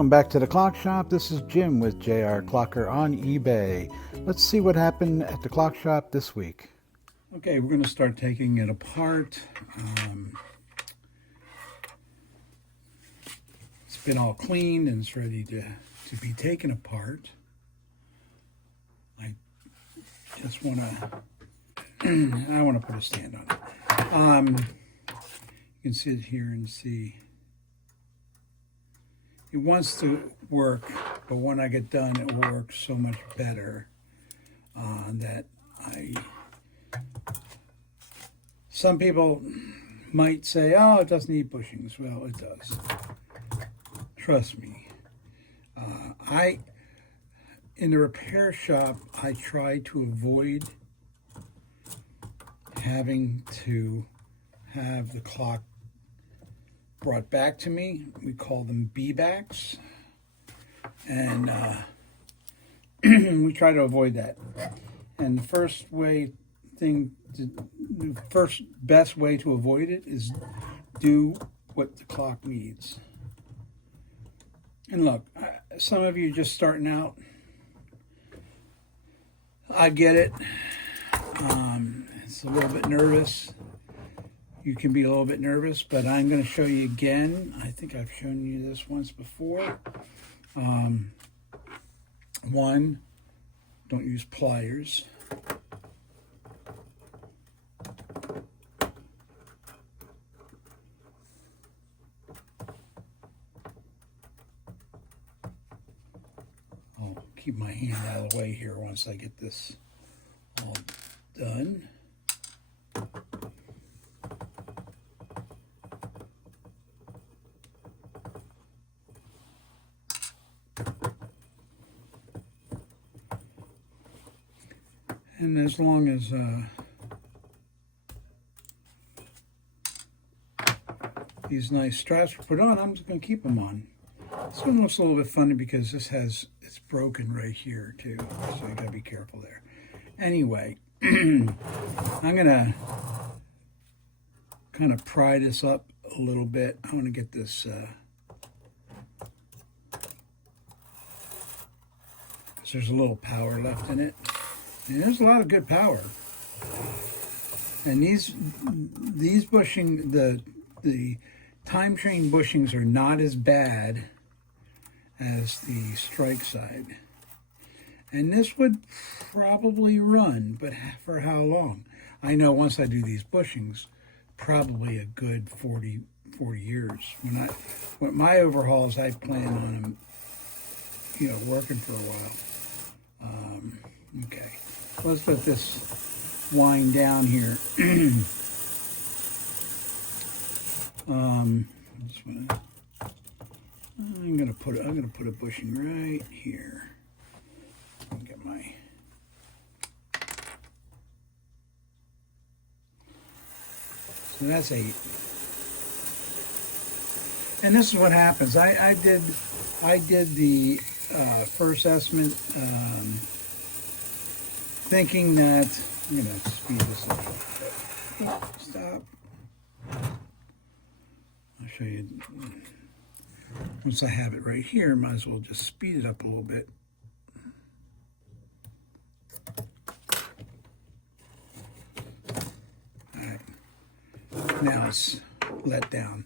Welcome back to the clock shop. This is Jim with JR Clocker on eBay. Let's see what happened at the clock shop this week. Okay, we're going to start taking it apart. It's been all cleaned and it's ready to be taken apart. I just want to, I want to put a stand on it. You can sit here and see. It wants to work, but when I get done, it will work so much better that some people might say, oh, it doesn't need bushings. Well, it does. Trust me. In the repair shop, I try to avoid having to have the clock brought back to me. We call them B-backs, and we try to avoid that. And the first best way to avoid it is do what the clock needs. And look, some of you just starting out, I get it. It's a little bit nervous. You can be a little bit nervous, but I'm going to show you again. I think I've shown you this once before. One, don't use pliers. I'll keep my hand out of the way here once I get this all done. And as long as these nice straps are put on, I'm just going to keep them on. This one looks a little bit funny because it's broken right here too, so you got to be careful there. Anyway, I'm going to kind of pry this up a little bit. I want to get this there's a little power left in it. And there's a lot of good power. And these bushing, the time chain bushings are not as bad as the strike side. And this would probably run, but for how long? I know once I do these bushings, probably a good 40 years. When my overhauls, I plan on them, working for a while. Okay. Let's let this wind down here. I'm gonna put a bushing right here. I'll get my so that's 8. And this is what happens. I did the first estimate. Thinking that I'm going to speed this up. Stop. I'll show you. Once I have it right here, might as well just speed it up a little bit. All right. Now it's let down.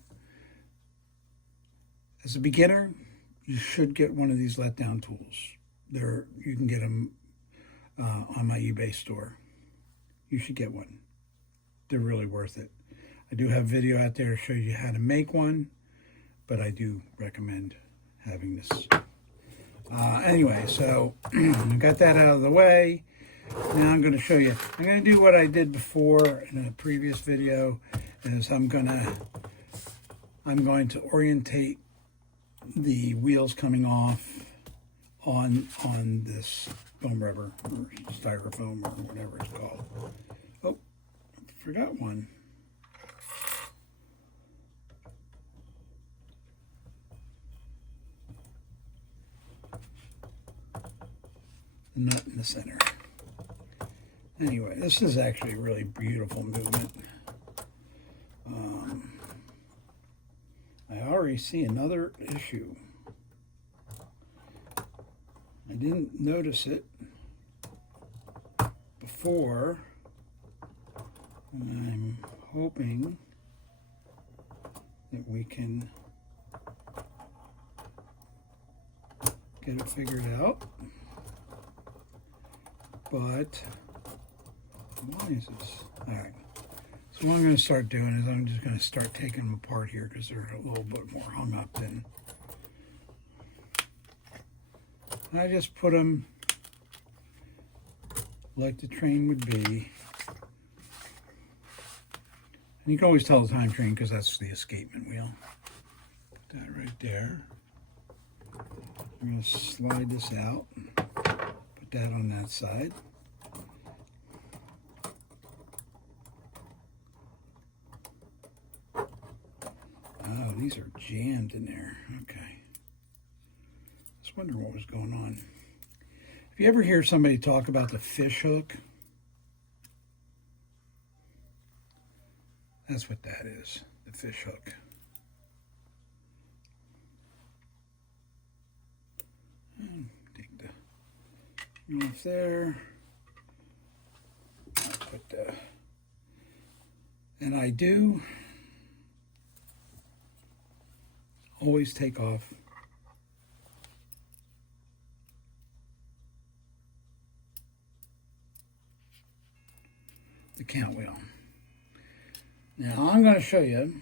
As a beginner, you should get one of these let down tools. You can get them on my eBay store. You should get one. They're really worth it. I do have video out there to show you how to make one, but I do recommend having this. Anyway, so I got that out of the way. Now I'm going to show you. I'm going to do what I did before in a previous video. Is I'm going to orientate the wheels coming off on this foam rubber or styrofoam or whatever it's called. Oh, I forgot one. The nut in the center. Anyway, this is actually a really beautiful movement. I already see another issue. I didn't notice it before. I'm hoping that we can get it figured out. But why is this? All right. So what I'm going to start doing is I'm just going to start taking them apart here because they're a little bit more hung up than. I just put them like the train would be. And you can always tell the time train because that's the escapement wheel. Put that right there. I'm going to slide this out. Put that on that side. Oh, these are jammed in there. Okay. Just wonder what was going on. If you ever hear somebody talk about the fish hook, that's what that is, the fish hook. And take the off there. Put the, and I do always take off the count wheel. Now I'm going to show you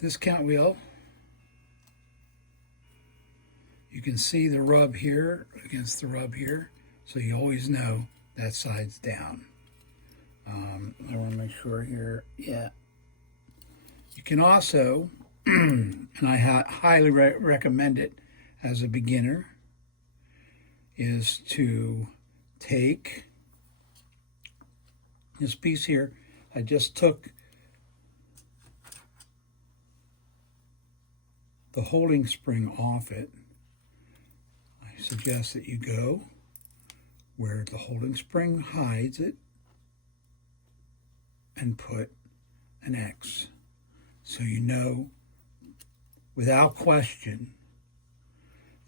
this count wheel. You can see the rub here against the rub here, so you always know that side's down. I want to make sure here, yeah. You can also, and I highly recommend it as a beginner, is to take this piece here. I just took the holding spring off it. I suggest that you go where the holding spring hides it and put an X, so you know without question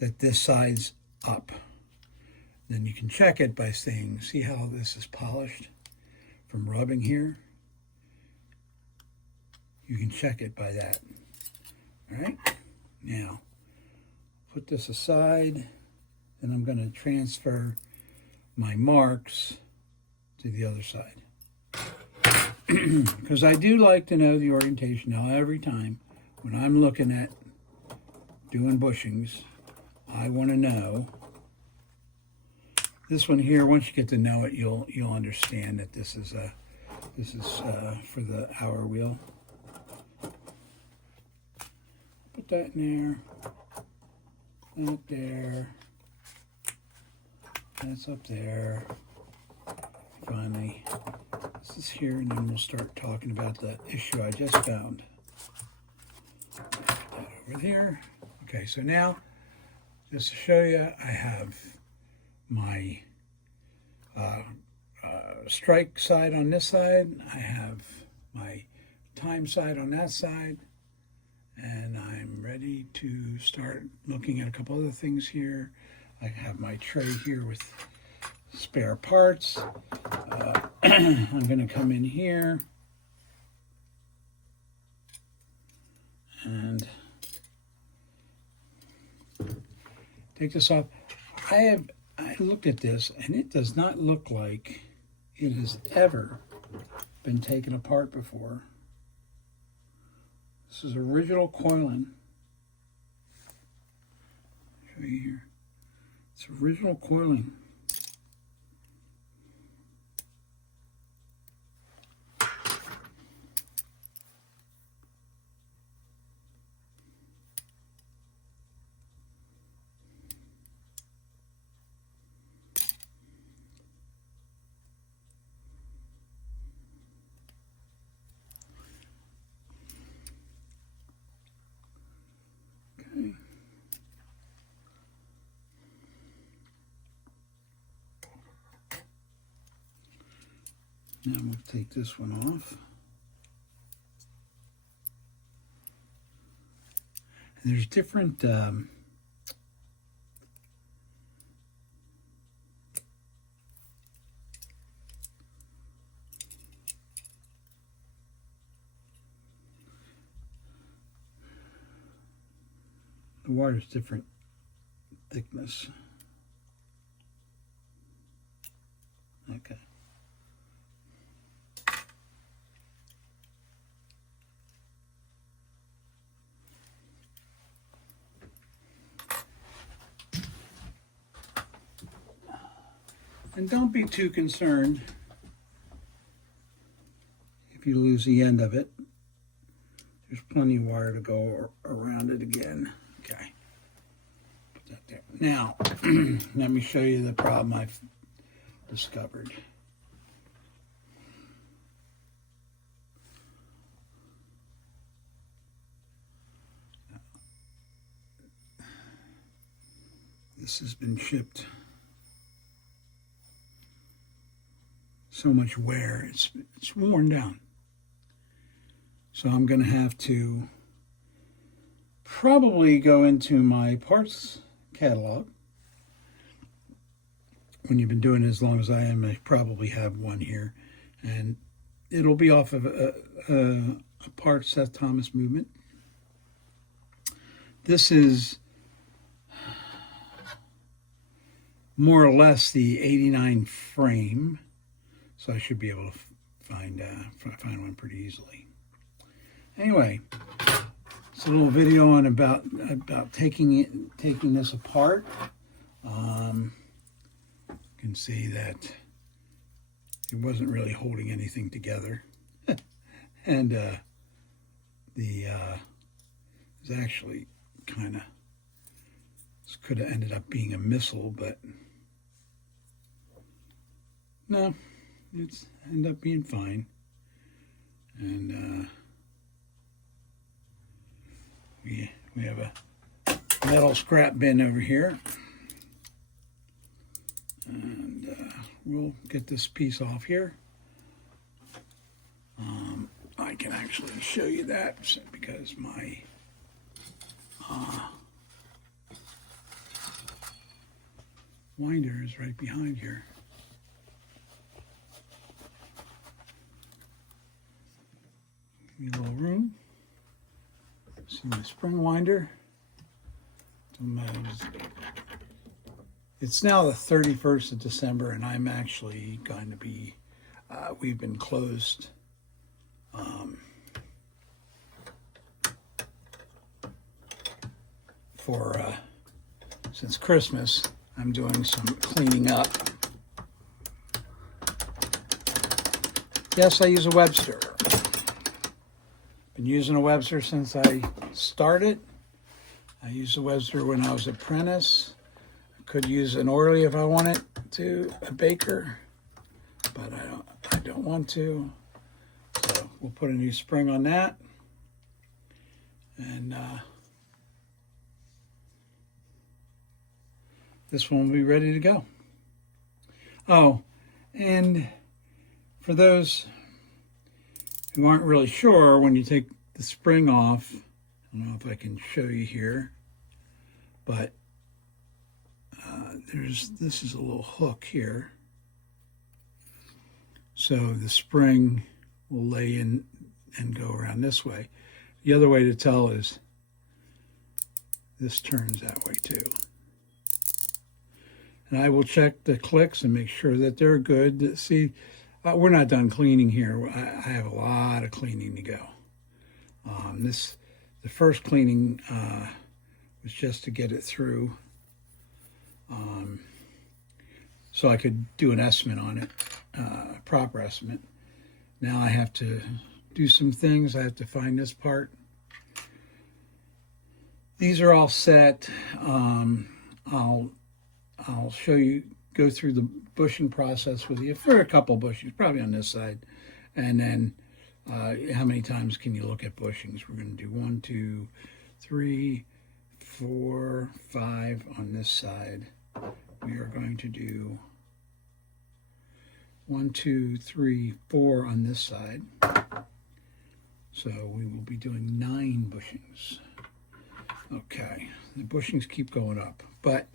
that this side's up. Then you can check it by saying, see how this is polished from rubbing here? You can check it by that. All right, now put this aside, and I'm going to transfer my marks to the other side. Because I do like to know the orientation. Now every time when I'm looking at doing bushings, I want to know this one here. Once you get to know it, you'll understand that this is for the hour wheel. Put that in there, that there, that's up there. Finally, this is here, and then we'll start talking about the issue I just found. Put that over there. Okay, so now, just to show you, I have my strike side on this side. I have my time side on that side. And I'm ready to start looking at a couple other things here. I have my tray here with spare parts. I'm going to come in here and take this off. I looked at this, and it does not look like it has ever been taken apart before. This is original coiling. Show you here. It's original coiling. Now we'll take this one off. There's different the wire's different thickness. Okay. And don't be too concerned if you lose the end of it. There's plenty of wire to go around it again. Okay. Put that there. Now, let me show you the problem I've discovered. This has been shipped so much wear, it's worn down. So I'm going to have to probably go into my parts catalog. When you've been doing it as long as I am, I probably have one here. And it'll be off of a part Seth Thomas movement. This is more or less the 89 frame. So I should be able to find one pretty easily. Anyway, it's a little video on about taking this apart. You can see that it wasn't really holding anything together, and it's actually kind of, this could have ended up being a missile, but no. It's ended up being fine, and we have a metal scrap bin over here, and we'll get this piece off here. I can actually show you that because my winder is right behind here. Give me a little room. See my spring winder. It's now the 31st of December, and I'm actually going to be, we've been closed since Christmas. I'm doing some cleaning up. Yes, I use a Webster. Been using a Webster since I started. I used a Webster when I was an apprentice. I could use an Orley if I wanted to, a Baker, but I don't want to. So we'll put a new spring on that, and this one will be ready to go. Oh, and for those who aren't really sure, when you take the spring off, I don't know if I can show you here, but this is a little hook here. So the spring will lay in and go around this way. The other way to tell is this turns that way too. And I will check the clicks and make sure that they're good. See, we're not done cleaning here. I have a lot of cleaning to go. The first cleaning was just to get it through, so I could do an estimate on it, a proper estimate. Now I have to do some things. I have to find this part. These are all set. I'll show you, go through the bushing process with you for a couple bushings, probably on this side, and then how many times can you look at bushings? We're going to do 1, 2, 3, 4, 5 on this side. We are going to do 1, 2, 3, 4 on this side. So we will be doing 9 bushings. bushings keep going up, but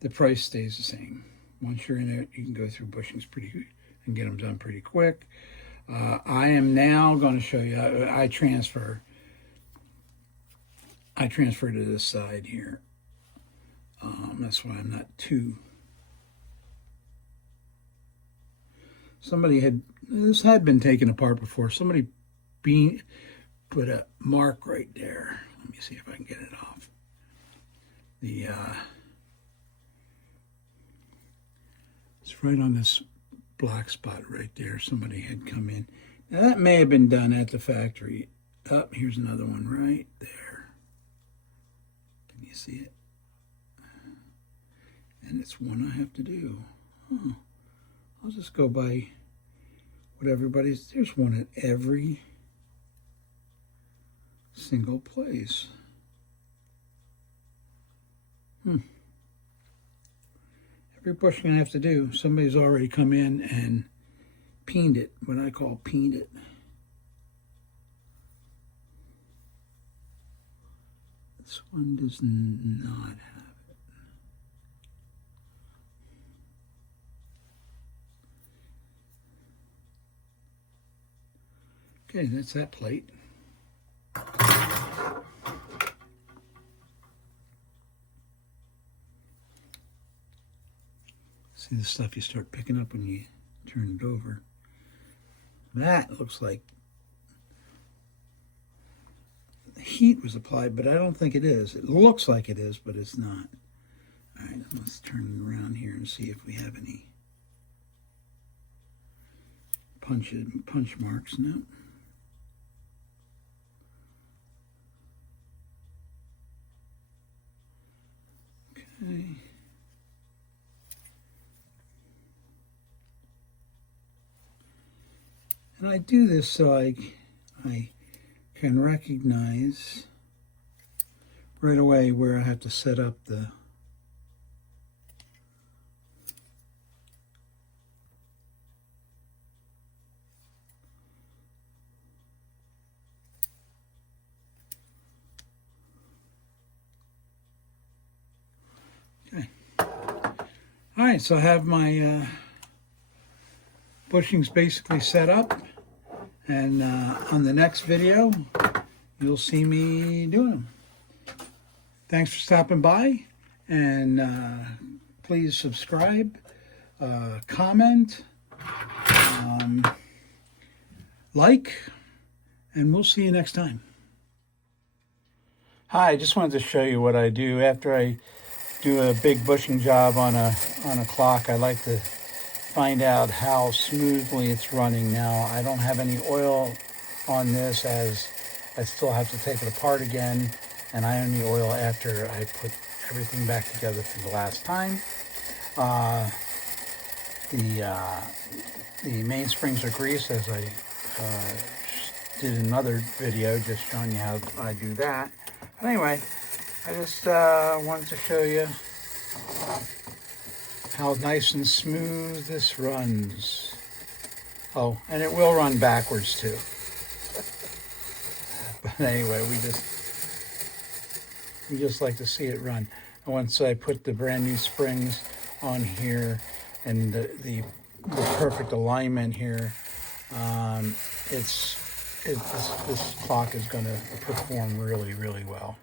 the price stays the same. Once you're in it, you can go through bushings pretty good and get them done pretty quick. I am now going to show you. I transfer to this side here. That's why I'm not too. This had been taken apart before. Somebody put a mark right there. Let me see if I can get it off. It's right on this black spot right there. Somebody had come in. Now that may have been done at the factory. Oh, here's another one right there. Can you see it? And it's one I have to do. Oh, I'll just go by what everybody's. There's one at every single place. Every bushing I have to do, somebody's already come in and peened it, what I call peened it. This one does not have it. Okay, that's that plate. See the stuff you start picking up when you turn it over. That looks like the heat was applied, but I don't think it is. It looks like it is, but it's not. All right, let's turn it around here and see if we have any punch marks. No. Okay. And I do this so I can recognize right away where I have to set up the okay. All right, so I have my bushings basically set up, and on the next video you'll see me doing them. Thanks for stopping by, and please subscribe, comment, like, and we'll see you next time. Hi, I just wanted to show you what I do after I do a big bushing job on a clock. I like to find out how smoothly it's running. Now, I don't have any oil on this, as I still have to take it apart again, and I only oil after I put everything back together for the last time. The mainsprings are greased, as I did another video just showing you how I do that. But anyway, I just wanted to show you how nice and smooth this runs. Oh, and it will run backwards too. But anyway, we just like to see it run. And once I put the brand new springs on here and the perfect alignment here, this clock is going to perform really, really well.